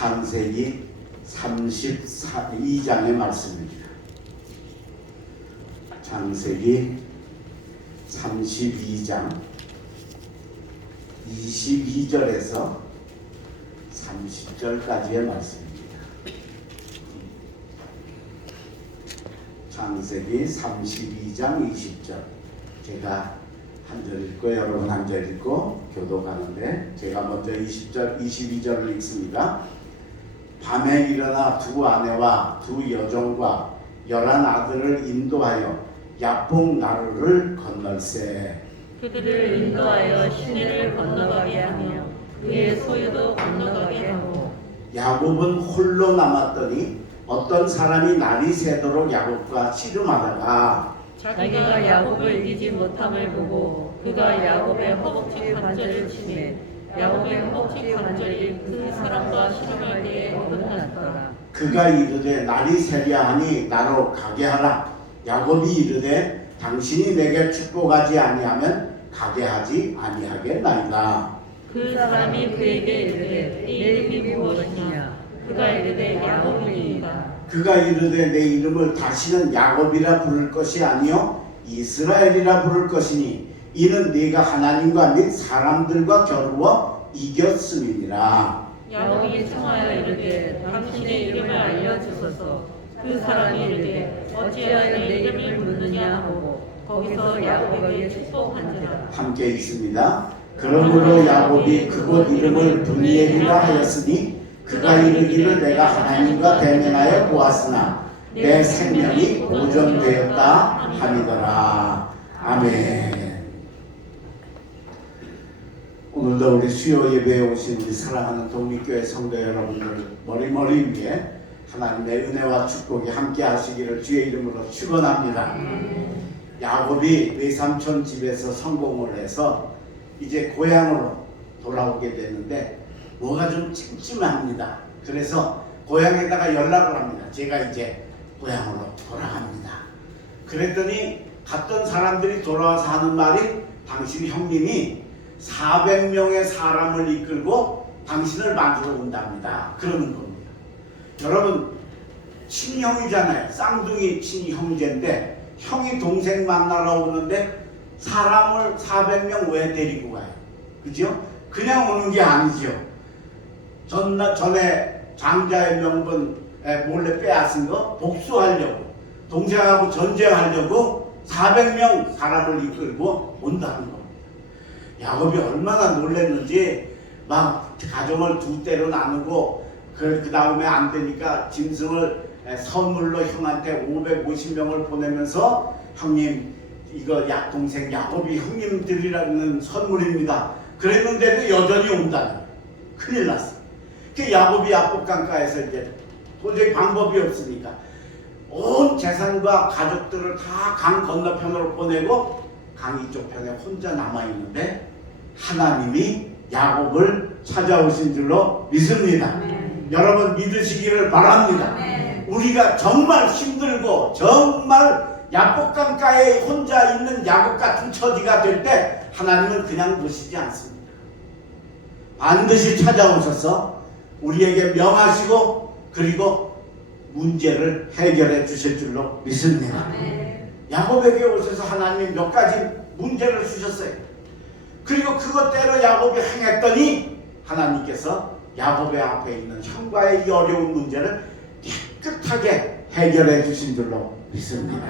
창세기 32장의 말씀입니다. 창세기 32장 22절에서 30절까지의 말씀입니다. 창세기 32장 20절. 제가 한 절 읽고 여러분 한 절 읽고 교독하는데, 제가 먼저 20절, 22절을 읽습니다. 밤에 일어나 두 아내와 두 여종과 11 아들을 인도하여 야복 나루를 건널세. 그들을 인도하여 시내를 건너가게 하며 그의 소유도 건너가게 하고. 야곱은 홀로 남았더니 어떤 사람이 날이 새도록 야곱과 씨름하다가 자기가 야곱을 이기지 못함을 보고 그가 야곱의 허벅지 관절을 치매 야곱의 허벅지 관절이 그 사람과 씨름할 때에 어긋났더라. 그가 이르되 날이 새려 하니 나로 가게 하라. 야곱이 이르되 당신이 내게 축복하지 아니하면 가게 하지 아니하겠나이다. 그 사람이 그에게 이르되 네 이름이 무엇이냐? 그가 이르되 야곱이니이다. 그가 이르되 내 이름을 다시는 야곱이라 부를 것이 아니요 이스라엘이라 부를 것이니 이는 네가 하나님과 및 사람들과 겨루어 이겼음이니라. 야곱이 청하여 이르되 당신의 이름을 알려주소서. 그 사람이 이르되 어찌하여 내 이름을 묻느냐 하고 거기서 야곱에게 축복한지라. 함께 읽습니다. 그러므로 야곱이 그곳 이름을 브니엘이라 하였으니 그가 이르기를 내가 하나님과 대면하여 보았으나 내 생명이 보존되었다 함이더라. 아멘. 오늘도 우리 수요 예배에 오신 우리 사랑하는 독립교회 성도 여러분들 머리 위에 하나님의 은혜와 축복이 함께 하시기를 주의 이름으로 축원합니다. 야곱이 외삼촌 집에서 성공을 해서 이제 고향으로 돌아오게 됐는데 뭐가 좀 찜찜합니다. 그래서 고향에다가 연락을 합니다. 제가 이제 고향으로 돌아갑니다. 그랬더니 갔던 사람들이 돌아와서 하는 말이 당신 형님이 400명의 사람을 이끌고 당신을 만나러 온답니다. 그러는 겁니다. 여러분, 친형이잖아요. 쌍둥이 친형제인데 형이 동생 만나러 오는데 사람을 400명 왜 데리고 가요? 그죠? 그냥 오는 게 아니죠. 전에 장자의 명분 몰래 빼앗은 거 복수하려고, 동생하고 전쟁하려고 400명 사람을 이끌고 온다는 겁니다. 야곱이 얼마나 놀랐는지 막 가정을 두 때로 나누고 그 다음에 안 되니까 짐승을 선물로 형한테 550명을 보내면서 형님 이거 동생 야곱이 형님 드리라는 선물입니다. 그랬는데도 여전히 온다는 거예요. 큰일 났어. 그 야곱이 야복강가에서 이제 도저히 방법이 없으니까 온 재산과 가족들을 다 강 건너편으로 보내고 강 이쪽 편에 혼자 남아있는데 하나님이 야곱을 찾아오신 줄로 믿습니다. 여러분 믿으시기를 바랍니다. 우리가 정말 힘들고 정말 야복강가에 혼자 있는 야곱 같은 처지가 될 때 하나님은 그냥 두시지 않습니다. 반드시 찾아오셔서 우리에게 명하시고 그리고 문제를 해결해 주실 줄로 믿습니다. 야곱에게 오셔서 하나님이 몇 가지 문제를 주셨어요. 그리고 그것대로 야곱이 행했더니 하나님께서 야곱의 앞에 있는 형과의 이 어려운 문제를 깨끗하게 해결해 주신 줄로 믿습니다.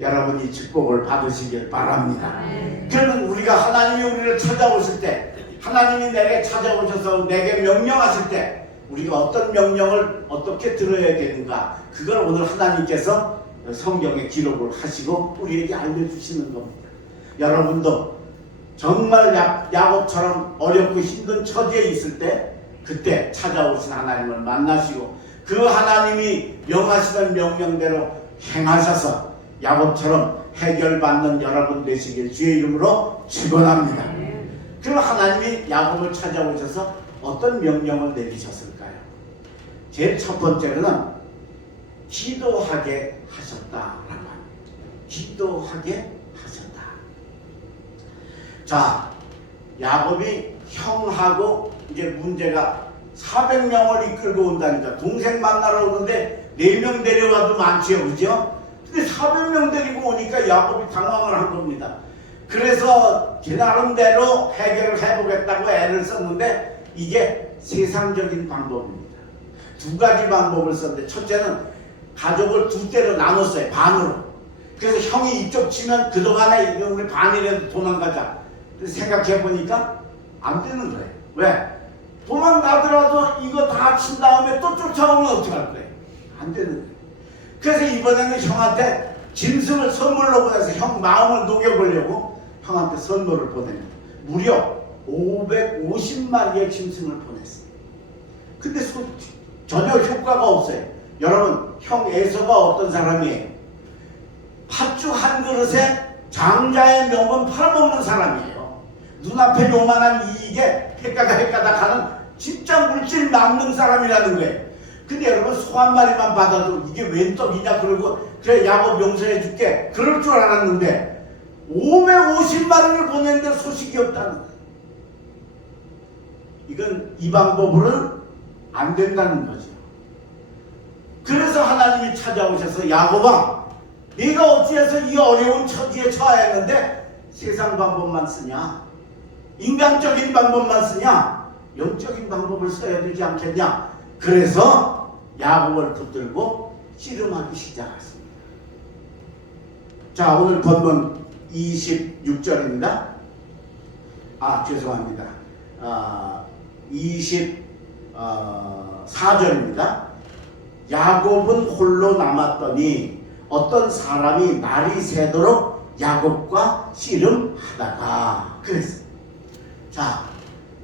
여러분 이 축복을 받으시길 바랍니다. 그러면 우리가 하나님이 우리를 찾아오실 때, 하나님이 내게 찾아오셔서 내게 명령하실 때 우리가 어떤 명령을 어떻게 들어야 되는가, 그걸 오늘 하나님께서 성경에 기록을 하시고 우리에게 알려주시는 겁니다. 여러분도 정말 야곱처럼 어렵고 힘든 처지에 있을 때 그때 찾아오신 하나님을 만나시고 그 하나님이 명하시던 명령대로 행하셔서 야곱처럼 해결받는 여러분 되시길 주의 이름으로 축원합니다. 그럼 하나님이 야곱을 찾아오셔서 어떤 명령을 내리셨을까요? 제일 첫 번째로는 기도하게 하셨다라고 합니다. 기도하게 하셨다. 자, 야곱이 형하고 이제 문제가 400명을 이끌고 온다니까. 동생 만나러 오는데 4명 데려와도 많지요, 그죠? 근데 400명 데리고 오니까 야곱이 당황을 한 겁니다. 그래서 제 나름대로 해결을 해보겠다고 애를 썼는데 이게 세상적인 방법입니다. 2가지 방법을 썼는데, 첫째는 가족을 2대로 나눴어요. 반으로. 그래서 형이 이쪽 치면 그동안에 우리 반이라도 도망가자. 생각해보니까 안 되는 거예요. 왜? 도망가더라도 이거 다 친 다음에 또 쫓아오면 어떡할 거예요? 안 되는 거예요. 그래서 이번에는 형한테 짐승을 선물로 보내서 형 마음을 녹여보려고 형한테 선물을 보냅니다. 무려 550마리의 짐승을 보냈어요. 근데 전혀 효과가 없어요. 여러분, 형 에서가 어떤 사람이에요? 팥죽 한 그릇에 장자의 명분 팔아먹는 사람이에요. 눈앞에 요만한 이익에 헷가닥 하는 진짜 물질 남는 사람이라는 거예요. 근데 여러분, 소 한 마리만 받아도 이게 웬 떡이냐 그러고 그래 야곱 용서해 줄게 그럴 줄 알았는데 550마리를 보냈는데 소식이 없다는 거예요. 이건 이 방법으로는 안 된다는 거죠. 그래서 하나님이 찾아오셔서 야곱아, 네가 어찌해서 이 어려운 처지에 처하였는데 세상 방법만 쓰냐? 인간적인 방법만 쓰냐? 영적인 방법을 써야 되지 않겠냐? 그래서 야곱을 붙들고 씨름하기 시작했습니다. 자, 오늘 본문 26절입니다. 죄송합니다. 24절입니다. 야곱은 홀로 남았더니 어떤 사람이 날이 새도록 야곱과 씨름하다가 그랬어요. 자,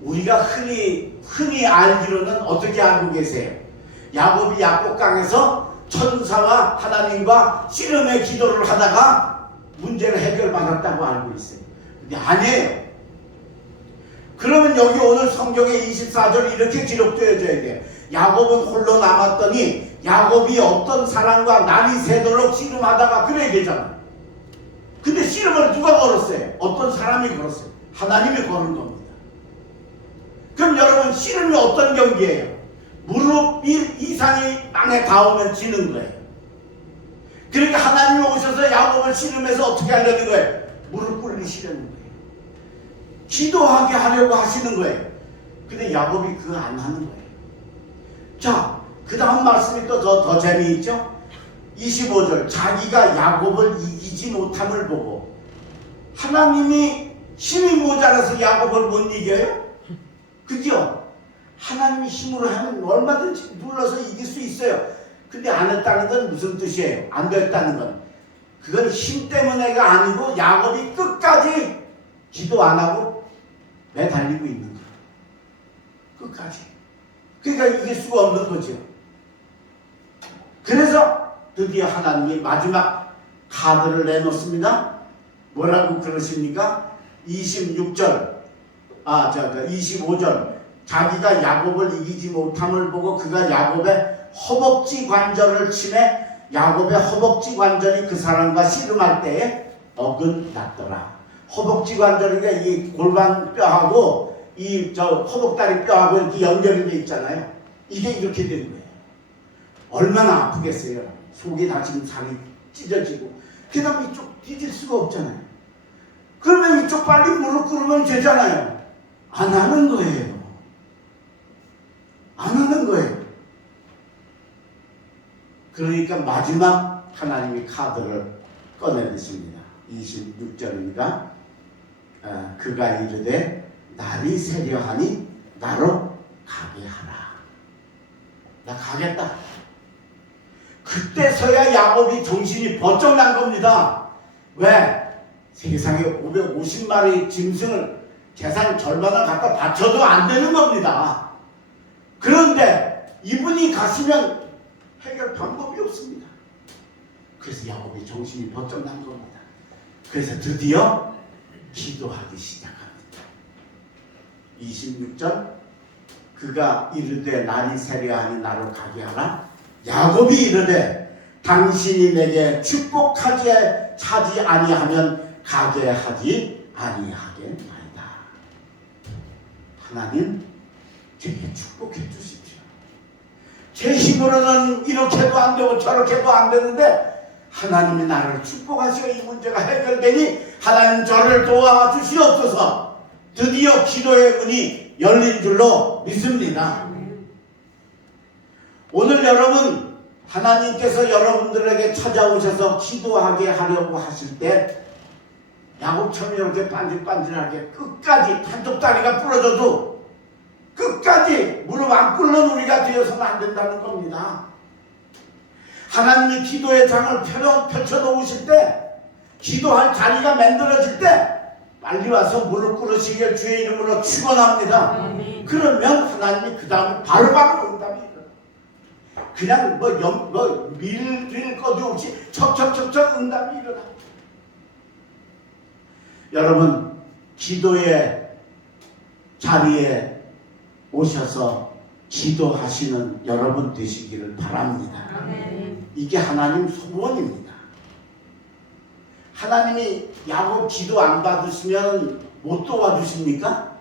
우리가 흔히 알기로는 어떻게 알고 계세요? 야곱이 야곱강에서 천사와 하나님과 씨름의 기도를 하다가 문제를 해결받았다고 알고 있어요. 근데 아니에요. 그러면 여기 오늘 성경에 24절 이렇게 기록되어져야 돼요. 야곱은 홀로 남았더니 야곱이 어떤 사람과 날이 새도록 씨름하다가 그래야 되잖아요. 근데 씨름을 누가 걸었어요? 어떤 사람이 걸었어요. 하나님이 거는 겁니다. 그럼 여러분, 씨름이 어떤 경기예요? 무릎 1 이상이 땅에 닿으면 지는 거예요. 그러니까 하나님이 오셔서 야곱을 씨름해서 어떻게 하려는 거예요? 무릎 꿇리시려는 거예요. 기도하게 하려고 하시는 거예요. 근데 야곱이 그거 안 하는 거예요. 자, 그 다음 말씀이 또 더 재미있죠? 25절. 자기가 야곱을 이기지 못함을 보고, 하나님이 힘이 모자라서 야곱을 못 이겨요? 그죠? 하나님이 힘으로 하면 얼마든지 눌러서 이길 수 있어요. 근데 안 했다는 건 무슨 뜻이에요? 안 됐다는 건 그건 힘 때문에가 아니고 야곱이 끝까지 기도 안 하고 매달리고 있는 거예요. 끝까지. 그러니까 이길 수가 없는 거죠. 그래서 드디어 하나님이 마지막 카드를 내놓습니다. 뭐라고 그러십니까? 26절 25절. 자기가 야곱을 이기지 못함을 보고 그가 야곱의 허벅지 관절을 치매 야곱의 허벅지 관절이 그 사람과 씨름할 때에 어긋났더라. 허벅지 관절이가 이 골반 뼈하고 이 허벅다리 뼈하고 이렇게 연결이 돼 있잖아요. 이게 이렇게 된 거예요. 얼마나 아프겠어요. 속이 다 지금 살이 찢어지고 그 다음에 이쪽 뒤질 수가 없잖아요. 그러면 이쪽 빨리 무릎 꿇으면 되잖아요. 안 하는 거예요. 안 하는 거예요. 그러니까 마지막 하나님이 카드를 꺼내드십니다. 26절입니다. 그가 이르되 날이 새려하니 나로 가게 하라. 나 가겠다. 그때서야 야곱이 정신이 번쩍 난 겁니다. 왜? 세상에 550마리 짐승을 재산 절반을 갖다 바쳐도 안 되는 겁니다. 그런데 이분이 가시면 해결 방법이 없습니다. 그래서 야곱이 정신이 번쩍 난 겁니다. 그래서 드디어 기도하기 시작합니다. 26절. 그가 이르되 날이 새려하니 나로 가게 하라. 야곱이 이르되 당신이 내게 축복하지 아니하면 가게 하지 아니하겠나이다. 하나님, 제게 축복해 주십시오. 제 힘으로는 이렇게도 안 되고 저렇게도 안 되는데 하나님이 나를 축복하시고 이 문제가 해결되니 하나님 저를 도와주시옵소서. 드디어 기도의 문이 열린 줄로 믿습니다. 오늘 여러분, 하나님께서 여러분들에게 찾아오셔서 기도하게 하려고 하실 때 야곱처럼 이렇게 반질반질하게 끝까지 한쪽 다리가 부러져도 끝까지 무릎 안 꿇는 우리가 되어서는 안 된다는 겁니다. 하나님이 기도의 장을 펼쳐놓으실 때, 기도할 자리가 만들어질 때 빨리 와서 무릎 꿇으시길 주의 이름으로 축원합니다. 그러면 하나님이 그 다음에 바로바로 응답이 일어나. 그냥 밀릴 것도 없이 척척척척 응답이 일어나. 여러분, 기도의 자리에 오셔서 기도하시는 여러분 되시기를 바랍니다. 이게 하나님 소원입니다. 하나님이 야곱 기도 안 받으시면 못 도와주십니까?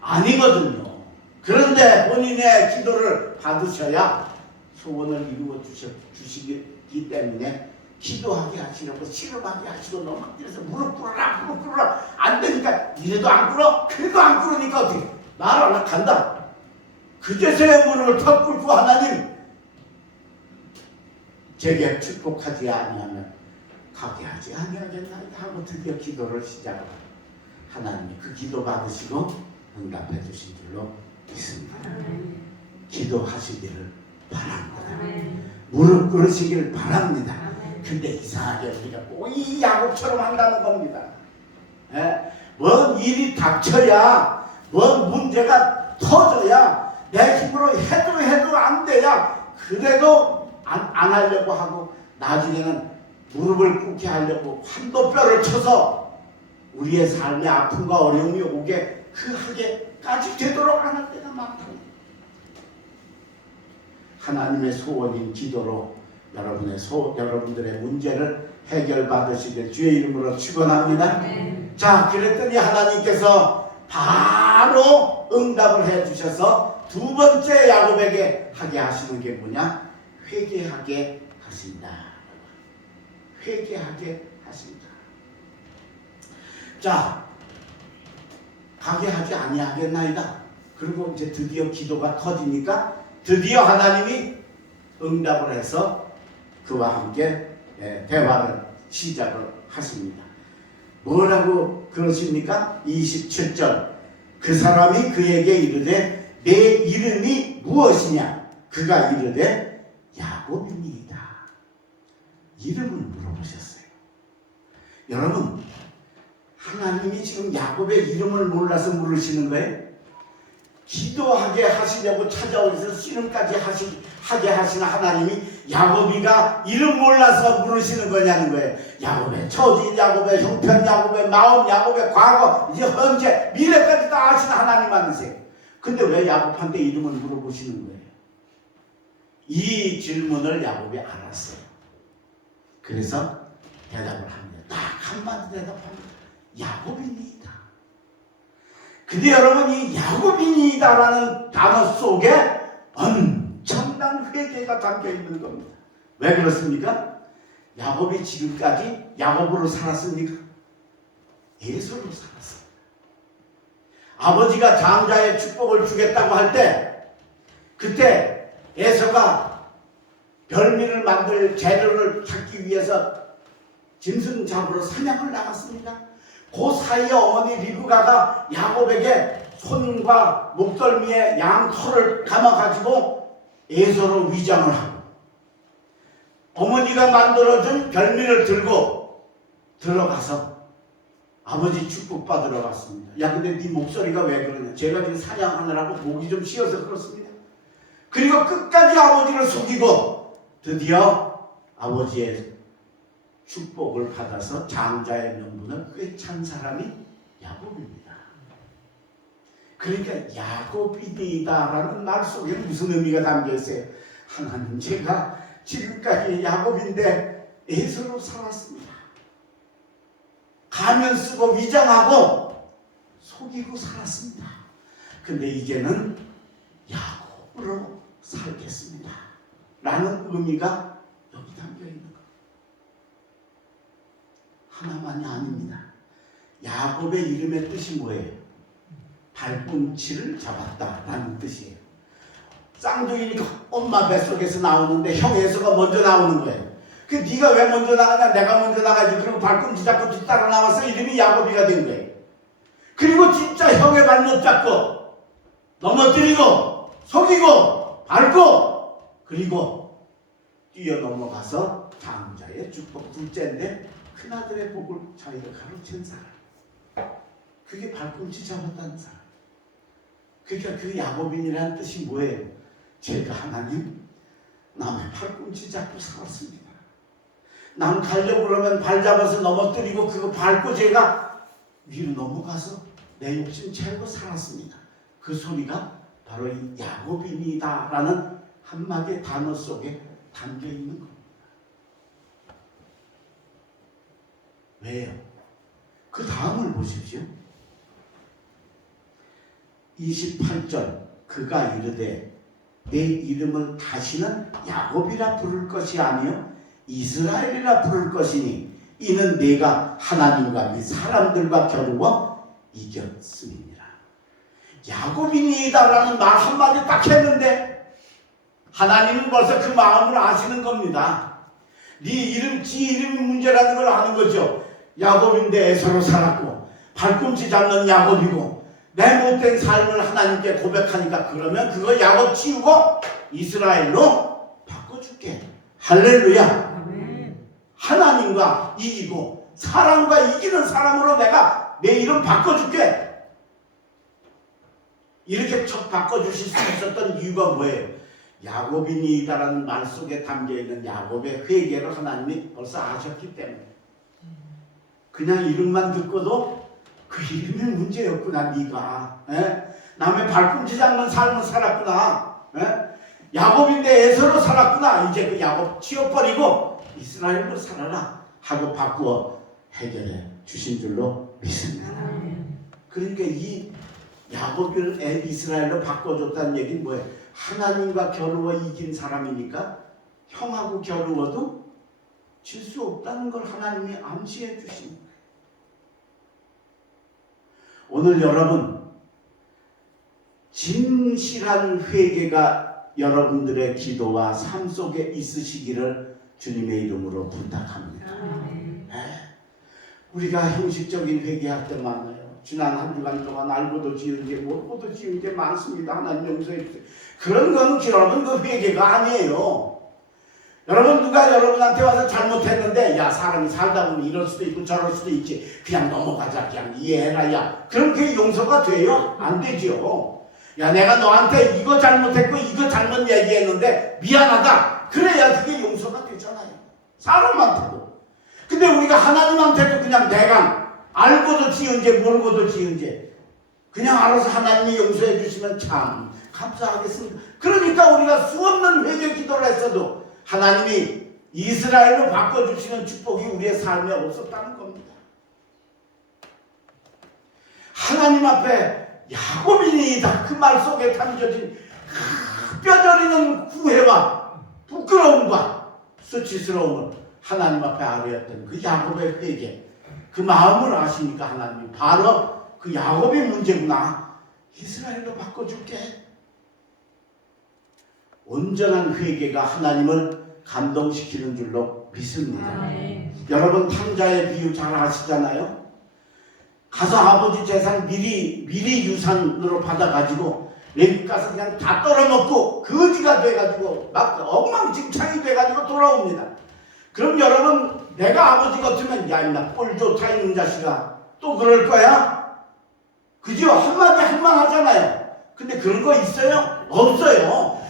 아니거든요. 그런데 본인의 기도를 받으셔야 소원을 이루어 주시기 때문에 기도하게 하시려고 실험하게 하시고 넘어뜨려서 무릎 꿇어라 안 되니까 이래도 안 꿇어 그래도 안 꿇으니까 어떻게 나라 간다. 그제서야 무릎을 턱 꿇고 하나님 제게 축복하지 아니하면 가게 하지 아니하겠나이다 하고 드디어 기도를 시작합니다. 하나님이 그 기도 받으시고 응답해 주신 줄로 믿습니다. 기도하시기를 바랍니다. 무릎 꿇으시기를 바랍니다. 근데 이상하게 우리가 꼭 이 야곱처럼 한다는 겁니다. 뭔 일이 닥쳐야, 뭔 문제가 터져야, 내 힘으로 해도 안 돼야, 그래도 안 하려고 하고, 나중에는 무릎을 꿇게 하려고 환도뼈를 쳐서 우리의 삶의 아픔과 어려움이 오게 그 하게까지 되도록 안 할 때가 많답니다. 하나님의 소원인 기도로 여러분들의 문제를 해결받으시길 주의 이름으로 축원합니다. 자, 그랬더니 하나님께서 바로 응답을 해주셔서 두 번째 야곱에게 하게 하시는 게 뭐냐? 회개하게 하신다. 회개하게 하신다. 자, 가게 하지 아니하겠나이다. 그리고 이제 드디어 기도가 터지니까 드디어 하나님이 응답을 해서 그와 함께 대화를 시작을 하십니다. 뭐라고 그러십니까? 27절. 그 사람이 그에게 이르되 내 이름이 무엇이냐? 그가 이르되 야곱입니다. 이름을 물어보셨어요. 여러분, 하나님이 지금 야곱의 이름을 몰라서 물으시는 거예요? 기도하게 하시려고 찾아오셔서 씨름까지 하게 하시는 하나님이 야곱이가 이름 몰라서 물으시는 거냐는 거예요. 야곱의 처지, 야곱의 형편, 야곱의 마음, 야곱의 과거, 이제 현재, 미래까지 다 아시는 하나님 아니세요. 근데 왜 야곱한테 이름을 물어보시는 거예요? 이 질문을 야곱이 알았어요. 그래서 대답을 합니다. 딱 한마디 대답합니다. 야곱입니다. 근데 여러분, 이 야곱이니다라는 단어 속에 엄청난 회개가 담겨 있는 겁니다. 왜 그렇습니까? 야곱이 지금까지 야곱으로 살았습니까? 에서로 살았습니다. 아버지가 장자의 축복을 주겠다고 할 때, 그때 에서가 별미를 만들 재료를 찾기 위해서 짐승 잡으러 사냥을 나갔습니다. 그 사이에 어머니 리브가가 야곱에게 손과 목덜미에 양 털을 감아가지고 에서로 위장을 하고 어머니가 만들어준 별미를 들고 들어가서 아버지 축복받으러 갔습니다. 야, 근데 네 목소리가 왜 그러냐? 제가 지금 사냥하느라고 목이 좀 쉬어서 그렇습니다. 그리고 끝까지 아버지를 속이고 드디어 아버지의 축복을 받아서 장자의 명분을 꿰찬 사람이 야곱입니다. 그러니까 야곱이다라는 말 속에 무슨 의미가 담겨 있어요? 하나님, 제가 지금까지 야곱인데 에서로 살았습니다. 가면 쓰고 위장하고 속이고 살았습니다. 근데 이제는 거꾸로 살겠습니다 라는 의미가 여기 담겨 있는 것. 하나만이 아닙니다. 야곱의 이름의 뜻이 뭐예요? 발꿈치를 잡았다라는 뜻이에요. 쌍둥이니까 엄마 뱃속에서 나오는데 형 에서가 먼저 나오는 거예요. 그 네가 왜 먼저 나가냐? 내가 먼저 나가야지. 그리고 발꿈치 잡고 뒤따라 나와서 이름이 야곱이가 된 거예요. 그리고 진짜 형의 발목 잡고 넘어뜨리고 속이고 밟고 그리고 뛰어넘어가서 장자의 축복 둘째인데 큰아들의 복을 자기가 가로챈 사람. 그게 발꿈치 잡았다는 사람. 그러니까 그 야곱인이라는 뜻이 뭐예요? 제가 하나님 남의 발꿈치 잡고 살았습니다. 남 가려고 그러면 발 잡아서 넘어뜨리고 그거 밟고 제가 위로 넘어가서 내 욕심 채우고 살았습니다. 그 소리가 바로 이 야곱인이다 라는 한마디의 단어 속에 담겨 있는 겁니다. 왜요? 그 다음을 보십시오. 28절 그가 이르되 내 이름을 다시는 야곱이라 부를 것이 아니요 이스라엘이라 부를 것이니 이는 내가 하나님과 이 사람들과 겨루어 이겼음이니라. 야곱인이다라는 말 한마디 딱 했는데 하나님은 벌써 그 마음을 아시는 겁니다. 네 이름, 지 이름이 문제라는 걸 아는 거죠. 야곱인데 에서로 살았고 발꿈치 잡는 야곱이고 내 못된 삶을 하나님께 고백하니까 그러면 그거 야곱 치우고 이스라엘로 바꿔줄게. 할렐루야. 하나님과 이기고 사람과 이기는 사람으로 내가 내 이름 바꿔줄게. 이렇게 척 바꿔주실 수 있었던 이유가 뭐예요? 야곱인이다라는 말 속에 담겨있는 야곱의 회개를 하나님이 벌써 아셨기 때문에 그냥 이름만 듣고도 그 이름이 문제였구나. 네가 남의 발꿈치 잡는 삶을 살았구나. 야곱인데 에서로 살았구나. 이제 그 야곱 치워버리고 이스라엘로 살아라 하고 바꾸어 해결해 주신 줄로 믿습니다. 그러니까 이 야곱을 이스라엘로 바꿔줬다는 얘기는 뭐예요? 하나님과 겨루어 이긴 사람이니까 형하고 겨루어도 질 수 없다는 걸 하나님이 암시해 주신 거예요. 오늘 여러분 진실한 회개가 여러분들의 기도와 삶 속에 있으시기를 주님의 이름으로 부탁합니다. 우리가 형식적인 회개할 때 많아요. 지난 한 주간 동안 알고도 지은 게 모르고도 지은 게 많습니다. 하나님 용서해 주세요. 그런 건 여러분 그 회개가 아니에요. 여러분 누가 여러분한테 와서 잘못했는데 야 사람이 살다 보면 이럴 수도 있고 저럴 수도 있지 그냥 넘어가자 그냥 이해해라 야 그럼 그게 용서가 돼요? 안 되죠. 야 내가 너한테 이거 잘못했고 이거 잘못 얘기했는데 미안하다 그래야 그게 용서가 되잖아요. 사람한테도. 근데 우리가 하나님한테도 그냥 내가 알고도 지은 죄 모르고도 지은 죄 그냥 알아서 하나님이 용서해 주시면 참 감사하겠습니다. 그러니까 우리가 수없는 회개 기도를 했어도 하나님이 이스라엘로 바꿔주시는 축복이 우리의 삶에 없었다는 겁니다. 하나님 앞에 야곱인이다 그 말 속에 담겨진 뼈저리는 후회와 부끄러움과 수치스러움을 하나님 앞에 아뢰었던 그 야곱의 회개 그 마음을 아시니까 하나님이 바로 그 야곱이 문제구나 이스라엘로 바꿔줄게. 온전한 회개가 하나님을 감동시키는 줄로 믿습니다. 여러분 탕자의 비유 잘 아시잖아요. 가서 아버지 재산 미리 유산으로 받아가지고 외국 가서 그냥 다 떨어먹고 거지가 돼가지고 막 엉망진창이 돼가지고 돌아옵니다. 그럼 여러분 내가 아버지 같으면 야 임마 꼴 좋다 이놈 자식아 또 그럴 거야? 그죠? 한마디 할만 하잖아요. 근데 그런 거 있어요? 없어요.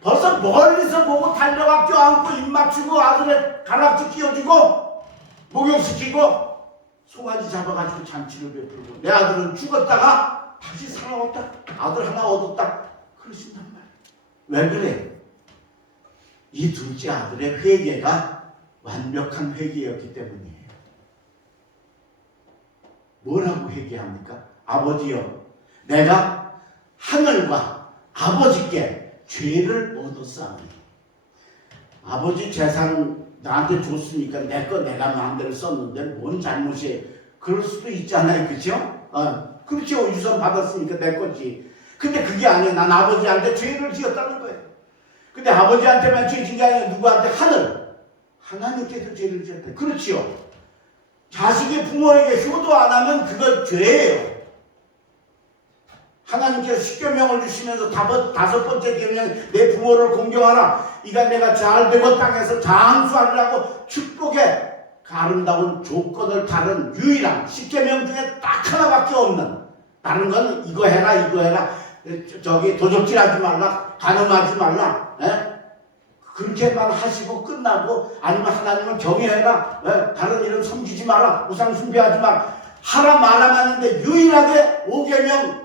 벌써 멀리서 보고 달려가 껴안고 입 맞추고 아들의 가락지 끼워주고 목욕시키고 송아지 잡아가지고 잔치를 베풀고 내 아들은 죽었다가 다시 살아왔다 아들 하나 얻었다 그러신단 말이에요. 왜 그래? 이 둘째 아들의 회개가 완벽한 회개였기 때문이에요. 뭐라고 회개합니까? 아버지여 내가 하늘과 아버지께 죄를 얻었어. 아버지 재산 나한테 줬으니까 내 거 내가 마음대로 썼는데 뭔 잘못이 그럴 수도 있잖아요. 그죠? 그렇죠. 유산 받았으니까 내 거지. 근데 그게 아니에요. 난 아버지한테 죄를 지었다는 거예요. 근데 아버지한테만 죄 지은 게 아니라 누구한테? 하나님께도 죄를 지었다. 그렇지요. 자식이 부모에게 효도 안 하면 그건 죄예요. 하나님께서 십계명을 주시면서 다섯 번째 계명, 내 부모를 공경하라. 이가 내가 잘 되고 땅에서 장수하리라고 축복의 그 아름다운 조건을 다른 유일한 십계명 중에 딱 하나밖에 없는, 다른 건 이거 해라 이거 해라, 저기 도적질하지 말라, 간음하지 말라, 그렇게만 하시고 끝나고, 아니면 하나님을 경외해라, 다른 일은 섬기지 마라, 우상 숭배하지 마라 하라 말하면 하는데, 유일하게 5계명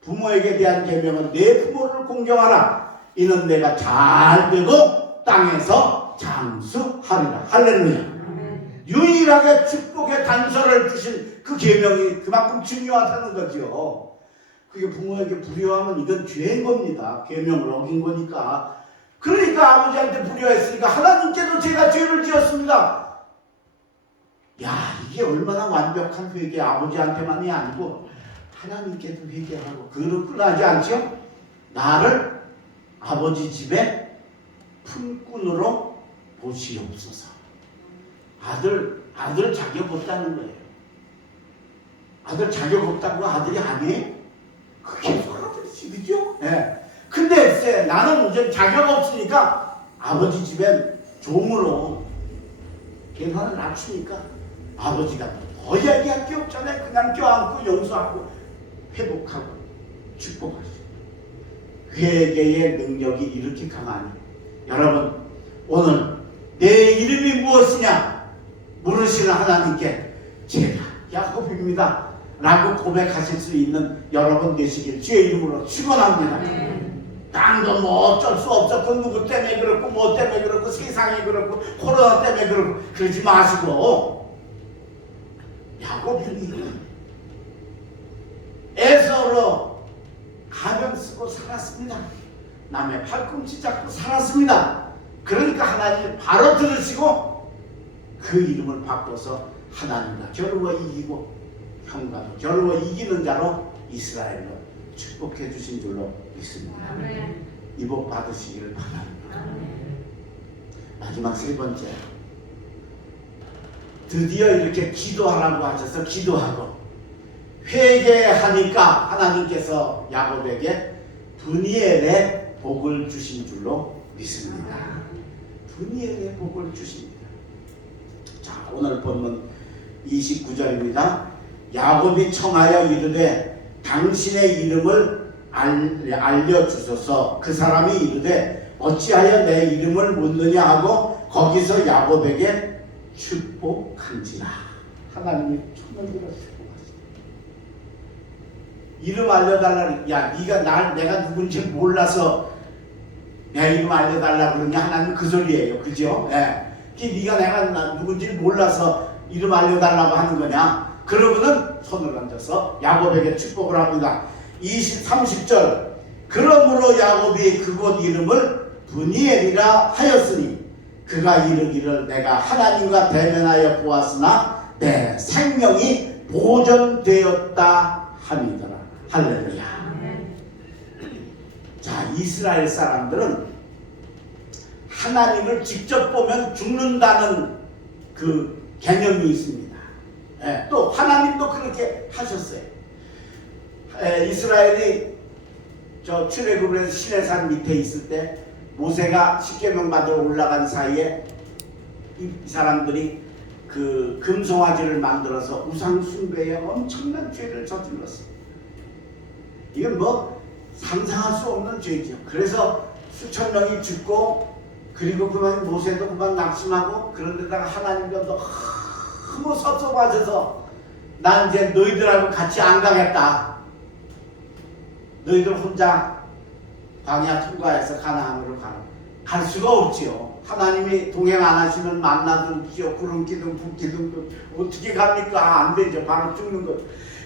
부모에게 대한 계명은 내 부모를 공경하라. 이는 내가 잘 되고 땅에서 장수하리라. 할렐루야. 유일하게 축복의 단서를 주신 그 계명이 그만큼 중요하다는 거죠. 그게 부모에게 불효하면 이건 죄인 겁니다. 계명을 어긴 거니까. 그러니까 아버지한테 불효했으니까 하나님께도 제가 죄를 지었습니다. 야, 이게 얼마나 완벽한 회개. 아버지한테만이 아니고 하나님께도 회개하고. 그렇구나 하지 않죠? 나를 아버지 집에 품꾼으로 보시옵소서. 아들 자격 없다는 거예요. 아들 자격 없다고 아들이 아니에요? 그게 아들이지, 그죠? 예. 근데 나는 이제 자격 없으니까 아버지 집에 종으로 계산을 낮추니까 아버지가 더 이야기할 게 없잖아요. 그냥 껴안고 용서하고 회복하고 축복하시고. 회개의 능력이 이렇게 강하니, 여러분 오늘 내 이름이 무엇이냐 물으시는 하나님께 제가 야곱입니다 라고 고백하실 수 있는 여러분 되시길 주의 이름으로 축원합니다. 딴 거 뭐 어쩔 수 없었고, 누구 때문에 그렇고 뭐 때문에 그렇고 세상이 그렇고 코로나 때문에 그렇고 그러지 마시고, 야곱이 에서로 가면 쓰고 살았습니다. 남의 팔꿈치 잡고 살았습니다. 그러니까 하나님이 바로 들으시고 그 이름을 바꿔서 하나님과 겨루어 이기고 형과도 겨루어 이기는 자로 이스라엘로 축복해 주신 줄로 믿습니다. 이 복 받으시기를 바랍니다. 마지막 세 번째, 드디어 이렇게 기도하라고 하셔서 기도하고 회개하니까 하나님께서 야곱에게 브니엘의 복을 주신 줄로 믿습니다. 브니엘의 복을 주십니다. 자, 오늘 본문 29절입니다. 야곱이 청하여 이르되 당신의 이름을 알려주소서. 그 사람이 이르되 어찌하여 내 이름을 묻느냐 하고 거기서 야곱에게 축복한지라. 하나님이 손을 들어 축복하시다. 이름 알려달라. 야, 네가 내가 누군지 몰라서 내 이름 알려달라 그러냐? 하나님 그 소리예요. 그죠? 예. 네가 내가 누군지 몰라서 이름 알려달라고 하는 거냐? 그러고는 손을 얹어서 야곱에게 축복을 합니다. 30절. 그러므로 야곱이 그곳 이름을 브니엘이라 하였으니 그가 이르기를 내가 하나님과 대면하여 보았으나 내 생명이 보존되었다 함이더라. 할렐루야. 자, 이스라엘 사람들은 하나님을 직접 보면 죽는다는 그 개념이 있습니다. 또 하나님도 그렇게 하셨어요. 이스라엘이 저 출애굽을 해서 시내산 밑에 있을 때 모세가 십계명 받으러 올라간 사이에 이 사람들이 그 금송아지를 만들어서 우상 숭배에 엄청난 죄를 저질렀어요. 이건 뭐 상상할 수 없는 죄죠. 그래서 수천 명이 죽고, 그리고 그만 모세도 그만 낙심하고, 그런데다가 하나님도 너무 섭섭하셔서 난 이제 너희들하고 같이 안 가겠다. 너희들 혼자 광야 통과해서 가나안으로 갈 수가 없지요. 하나님이 동행 안 하시면 만나든 구름 기둥 불 기둥 어떻게 갑니까? 안 되죠. 바로 죽는 거.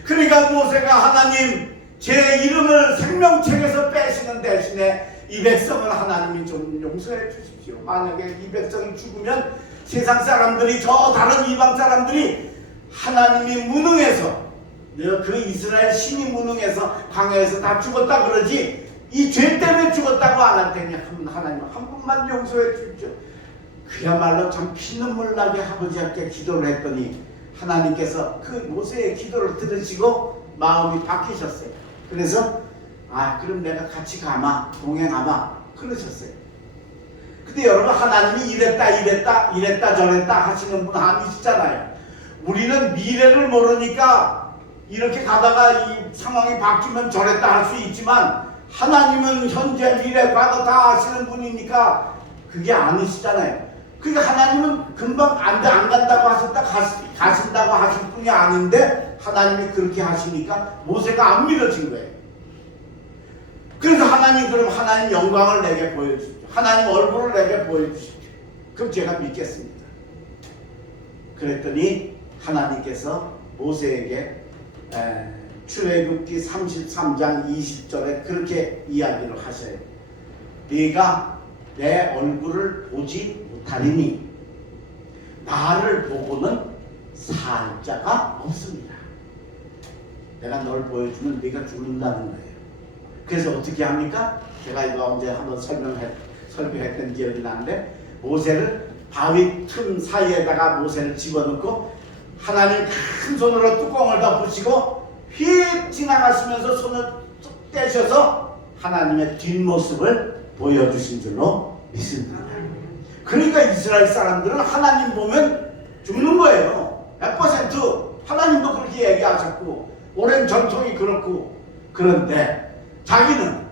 그러니까 모세가 하나님 제 이름을 생명책에서 빼시는 대신에 이 백성을 하나님이 좀 용서해 주십시오. 만약에 이 백성이 죽으면 세상 사람들이, 저 다른 이방 사람들이 하나님이 무능해서, 그 이스라엘 신이 무능해서 광야에서 다 죽었다 그러지, 이 죄 때문에 죽었다고 안 할 테니 하나님 한 분만 용서해 주십시오. 그야말로 참 피눈물 나게 아버지께 기도를 했더니 하나님께서 그 모세의 기도를 들으시고 마음이 바뀌셨어요. 그래서 그럼 내가 같이 가마, 동행하마 그러셨어요. 근데 여러분, 하나님이 이랬다 저랬다 하시는 분 아니시잖아요. 우리는 미래를 모르니까 이렇게 가다가 이 상황이 바뀌면 저랬다 할 수 있지만, 하나님은 현재 미래 과거 다 아시는 분이니까 그게 아니시잖아요. 그러니까 하나님은 금방 안 간다고 하셨다 가신다고 하실 분이 아닌데 하나님이 그렇게 하시니까 모세가 안 믿어진 거예요. 그래서 하나님, 그럼 하나님 영광을 내게 보여주십시오. 하나님 얼굴을 내게 보여주십시오. 그럼 제가 믿겠습니다. 그랬더니 하나님께서 모세에게 출애굽기 33장 20절에 그렇게 이야기를 하셔요. 네가 내 얼굴을 보지 못하리니 나를 보고는 살 자가 없습니다. 내가 널 보여주면 네가 죽는다는 거예요. 그래서 어떻게 합니까? 제가 이거 언제 한번 설교했던 기억이 나는데, 모세를 바위 틈 사이에다가 모세를 집어넣고 하나님 큰 손으로 뚜껑을 덮으시고 휙 지나가시면서 손을 쭉 떼셔서 하나님의 뒷모습을 보여주신 줄로 믿습니다. 그러니까 이스라엘 사람들은 하나님 보면 죽는 거예요. 100%. 하나님도 그렇게 얘기하셨고 오랜 전통이 그렇고. 그런데 자기는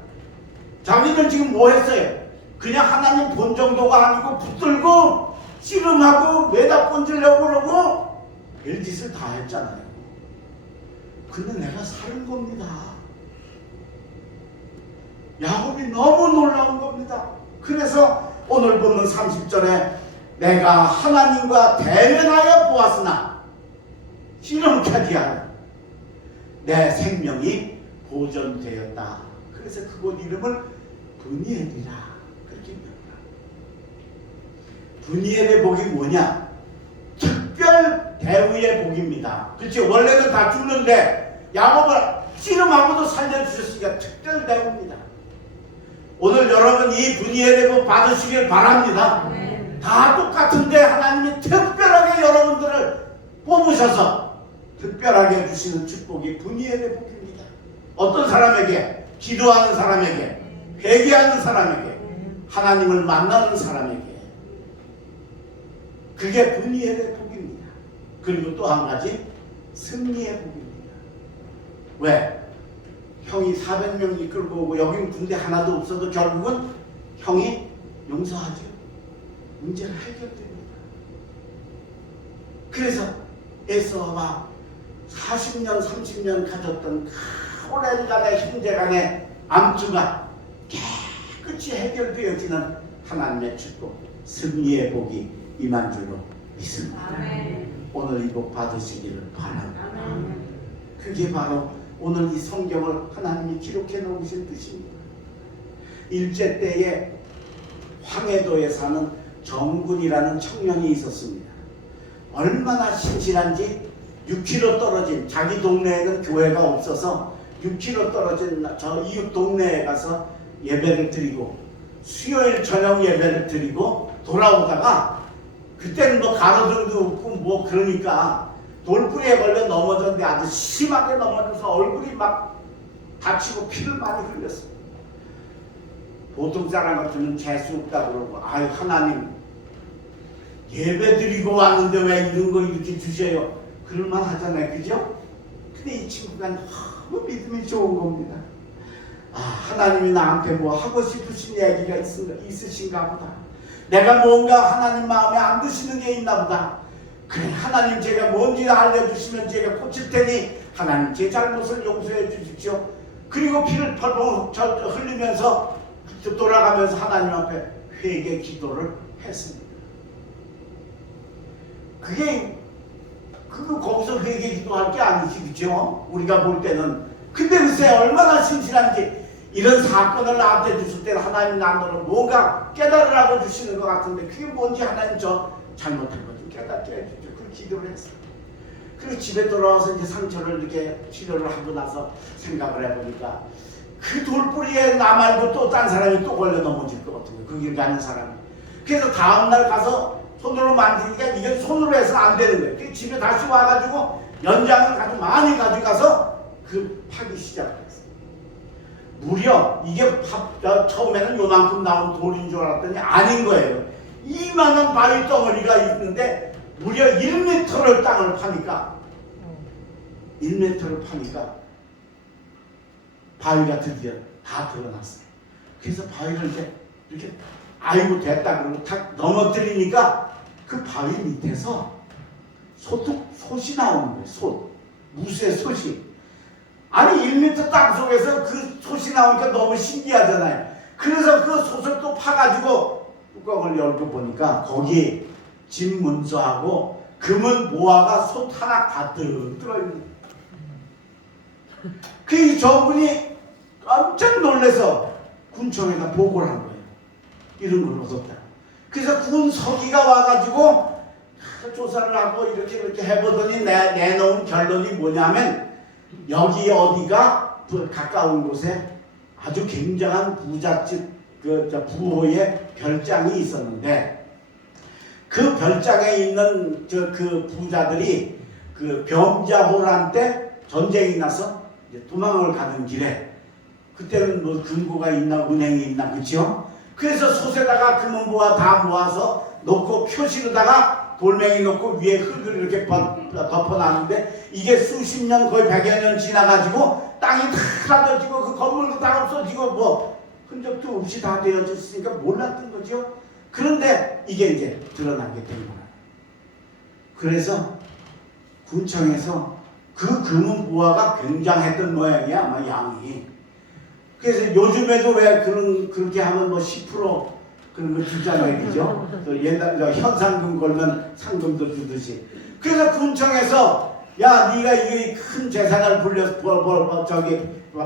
지금 뭐 했어요? 그냥 하나님 본 정도가 아니고 붙들고 씨름하고 매다 번지려고 그러고 별짓을 다 했잖아요. 근데 내가 살은 겁니다. 야곱이 너무 놀라운 겁니다. 그래서 오늘 보는 30절에 내가 하나님과 대면하여 보았으나 실험까지 하여 내 생명이 보존되었다. 그래서 그곳 이름을 브니엘이라 그렇게 명합니다. 브니엘의 복이 뭐냐? 특별 대우의 복입니다. 그렇죠? 원래는 다 죽는데 야곱을 씨름하고도 살려주셨으니까 특별 대우입니다. 오늘 여러분 이 브니엘의 복 받으시길 바랍니다. 다 똑같은데 하나님이 특별하게 여러분들을 뽑으셔서 특별하게 주시는 축복이 브니엘의 복입니다. 어떤 사람에게? 기도하는 사람에게, 회개하는 사람에게, 하나님을 만나는 사람에게. 그게 브니엘의 복입니다. 그리고 또 한 가지, 승리의 복입니다. 왜? 형이 400명 이끌고 오고 여기는 군대 하나도 없어도 결국은 형이 용서하죠. 문제가 해결됩니다. 그래서 에서와 40년 30년 가졌던 오랜 간의 형제 간의 암투가 깨끗이 해결되어지는 하나님의 축복, 승리의 복이 임한 줄로 믿습니다. 오늘 이 복 받으시기를 바랍니다. 그게 바로 오늘 이 성경을 하나님이 기록해 놓으신 뜻입니다. 일제 때에 황해도에 사는 정군이라는 청년이 있었습니다. 얼마나 신실한지 6km 떨어진, 자기 동네에는 교회가 없어서 6km 떨어진 저 이웃 동네에 가서 예배를 드리고 수요일 저녁 예배를 드리고 돌아오다가, 그때는 뭐 가로등도 없고 뭐 그러니까 돌부리에 걸려 넘어졌는데 아주 심하게 넘어져서 얼굴이 막 다치고 피를 많이 흘렸어요. 보통 사람 같으면 재수 없다고 그러고, 아유 하나님 예배 드리고 왔는데 왜 이런 거 이렇게 주셔요? 그럴만 하잖아요. 그죠? 근데 이 친구가 너무 믿음이 좋은 겁니다. 하나님이 나한테 뭐 하고 싶으신 얘기가 있으신가 보다. 내가 뭔가 하나님 마음에 안 드시는 게 있나 보다. 그래, 하나님 제가 뭔지 알려주시면 제가 고칠 테니 하나님 제 잘못을 용서해 주십시오. 그리고 피를 펄펄 흘리면서 돌아가면서 하나님 앞에 회개 기도를 했습니다. 그거 거기서 회개 기도할 게 아니지, 그죠? 우리가 볼 때는. 근데 글쎄 얼마나 신실한지 이런 사건을 나한테 주실 때는 하나님 나더러 뭔가 깨달으라고 주시는 것 같은데 그게 뭔지 하나님 저 잘못한 거 좀 깨닫게 해주죠. 그 기도를 했어요. 그리고 집에 돌아와서 이제 상처를 이렇게 치료를 하고 나서 생각을 해보니까 그 돌뿌리에 나 말고 또 딴 사람이 또 걸려 넘어질 것 같은 거예요. 그 길 가는 사람이. 그래서 다음날 가서 손으로 만지니까 이게 손으로 해서는 안 되는 거예요. 그래서 집에 다시 와가지고 연장을 아주 많이 가져가서 그 파기 시작했어요. 무려 이게 처음에는 요만큼 나온 돌인 줄 알았더니 아닌 거예요. 이만한 바위 덩어리가 있는데 무려 1m를 땅을 파니까 1m를 파니까 바위가 드디어 다 드러났어요. 그래서 바위를 이렇게 아이고 됐다 그러고 탁 넘어뜨리니까 그 바위 밑에서 솥이 나오는 거예요. 솥. 무쇠 솥이. 아니 1m 땅 속에서 그 솥이 나오니까 너무 신기하잖아요. 그래서 그 솥을 또 파가지고 뚜껑을 열고 보니까 거기 진문서하고 금은 모아가 솥 하나 가득 들어있는. 그 정군이 깜짝 놀라서 군청에다 보고를 한 거예요. 이런 걸 얻었다. 그래서 군 서기가 와가지고 조사를 하고 이렇게 해보더니 내놓은 결론이 뭐냐면 여기 어디가 가까운 곳에 아주 굉장한 부잣집 부호의 별장이 있었는데 그 별장에 있는 그 부자들이 그 병자호란 때 전쟁이 나서 이제 도망을 가는 길에 그때는 뭐 금고가 있나 은행이 있나 그렇죠? 그래서 솥에다가 금은 다 모아서 놓고 표시로다가 돌멩이 놓고 위에 흙을 이렇게 덮어놨는데 이게 수십 년 거의 100여 년 지나가지고 땅이 다 사라지고 그 건물도 다 없어지고 뭐 흔적도 없이 다 되어졌으니까 몰랐던 거죠. 그런데 이게 이제 드러나게 된 거예요. 그래서 군청에서 그 금은 보화가 굉장했던 모양이야 아마 양이. 그래서 요즘에도 왜 그렇게 하면 뭐 10% 그런 거 주잖아요, 그죠? 또 옛날 현상금 걸면 상금도 주듯이. 그래서 군청에서 야, 네가 이게 큰 재산을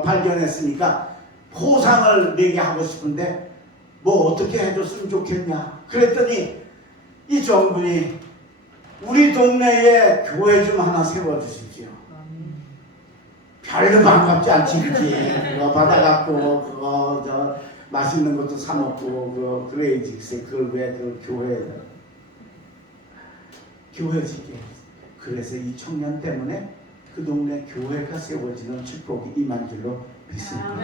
발견했으니까 포상을 내게 하고 싶은데 뭐 어떻게 해줬으면 좋겠냐? 그랬더니 이 정군이 우리 동네에 교회 좀 하나 세워주십시오. 별로 반갑지 않지, 그치? 그거 받아갖고 그거 맛있는 것도 사 먹고 그래야지. 그걸 왜 교회 짓게. 그래서 이 청년 때문에 그 동네 교회가 세워지는 축복이 임한 줄로 믿습니다.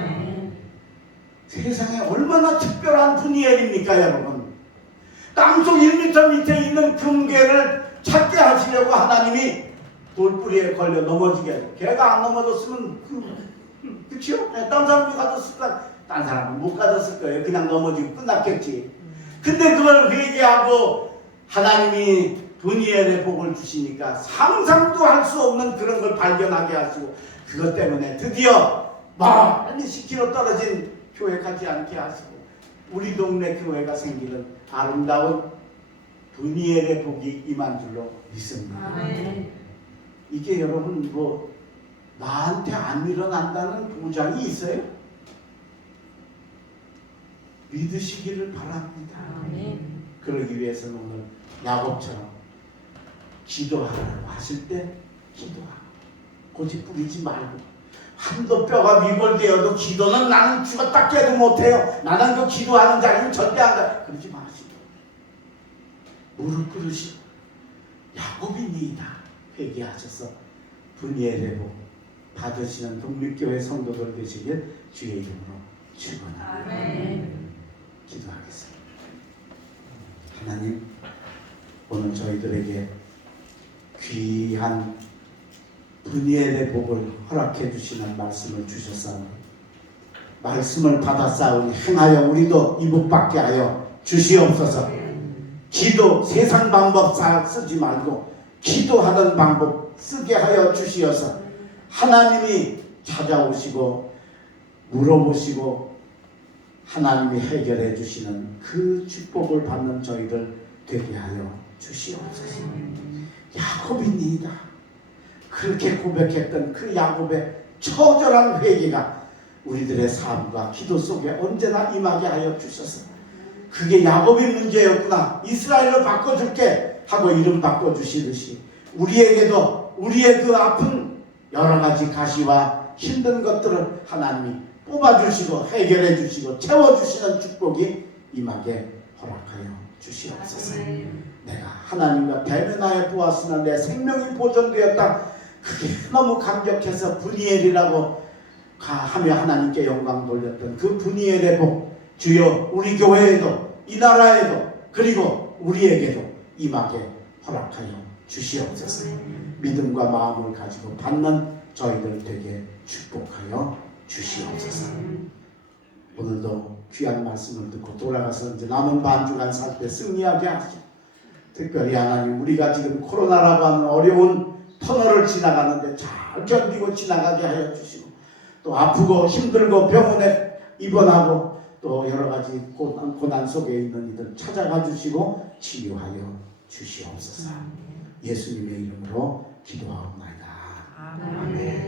세상에 얼마나 특별한 분이엘입니까, 여러분? 땅속 1m 밑에 있는 금괴를 찾게 하시려고 하나님이 돌뿌리에 걸려 넘어지게 하고, 걔가 안 넘어졌으면 그치요? 딴 사람이 가졌을까? 딴 사람은 못 가졌을 거예요. 그냥 넘어지고 끝났겠지. 근데 그걸 회개하고 하나님이 분이엘의 복을 주시니까 상상도 할 수 없는 그런 걸 발견하게 하시고, 그것 때문에 드디어 멀리 10km 떨어진 교회 가지 않게 하시고 우리 동네 교회가 생기는 아름다운 분이엘의 복이 임한 줄로 믿습니다. 아멘. 이게 여러분 뭐 나한테 안 일어난다는 보장이 있어요? 믿으시기를 바랍니다. 아멘. 그러기 위해서는 오늘 야곱처럼 기도하라고 하실 때 기도하고 고집 부리지 말고, 한도 뼈가 위골되어도 기도는 나는 죽었다 깨도 못해요. 나는 그 기도하는 자리는 절대 안 가. 그러지 마시고 무릎 꿇으시고 야곱이니이다 회개하셔서 분이엘의 복 받으시는 독립교회 성도들 되시길 주의 이름으로 축원합니다. 기도하겠습니다. 하나님, 오늘 저희들에게 귀한 분이엘의 복을 허락해 주시는 말씀을 주셨사오니 말씀을 받았사오니 행하여 우리도 이 복 받게 하여 주시옵소서. 기도 세상 방법 쓰지 말고 기도하는 방법 쓰게 하여 주시어서 하나님이 찾아오시고 물어보시고 하나님이 해결해 주시는 그 축복을 받는 저희들 되게 하여 주시옵소서. 야곱이니이다. 그렇게 고백했던 그 야곱의 처절한 회개가 우리들의 삶과 기도 속에 언제나 임하게 하여 주셔서 그게 야곱이 문제였구나, 이스라엘로 바꿔줄게 하고 이름 바꿔주시듯이 우리에게도 우리의 그 아픈 여러 가지 가시와 힘든 것들을 하나님이 뽑아주시고 해결해 주시고 채워주시는 축복이 임하게 허락하여 주시옵소서. 내가 하나님과 대면하여 보았으나 내 생명이 보존되었다. 그게 너무 감격해서 브니엘이라고 하며 하나님께 영광 돌렸던 그 브니엘의 복, 주여 우리 교회에도 이 나라에도 그리고 우리에게도 임하게 허락하여 주시옵소서. 믿음과 마음을 가지고 받는 저희들 되게 축복하여 주시옵소서. 오늘도 귀한 말씀을 듣고 돌아가서 이제 남은 반주간 살 때 승리하게 하시고, 특별히 하나님 우리가 지금 코로나라고 하는 어려운 터널을 지나가는데 잘 견디고 지나가게 하여 주시고, 또 아프고 힘들고 병원에 입원하고 또 여러 가지 고난 속에 있는 이들 찾아가 주시고 치유하여 주시옵소서. 예수님의 이름으로 기도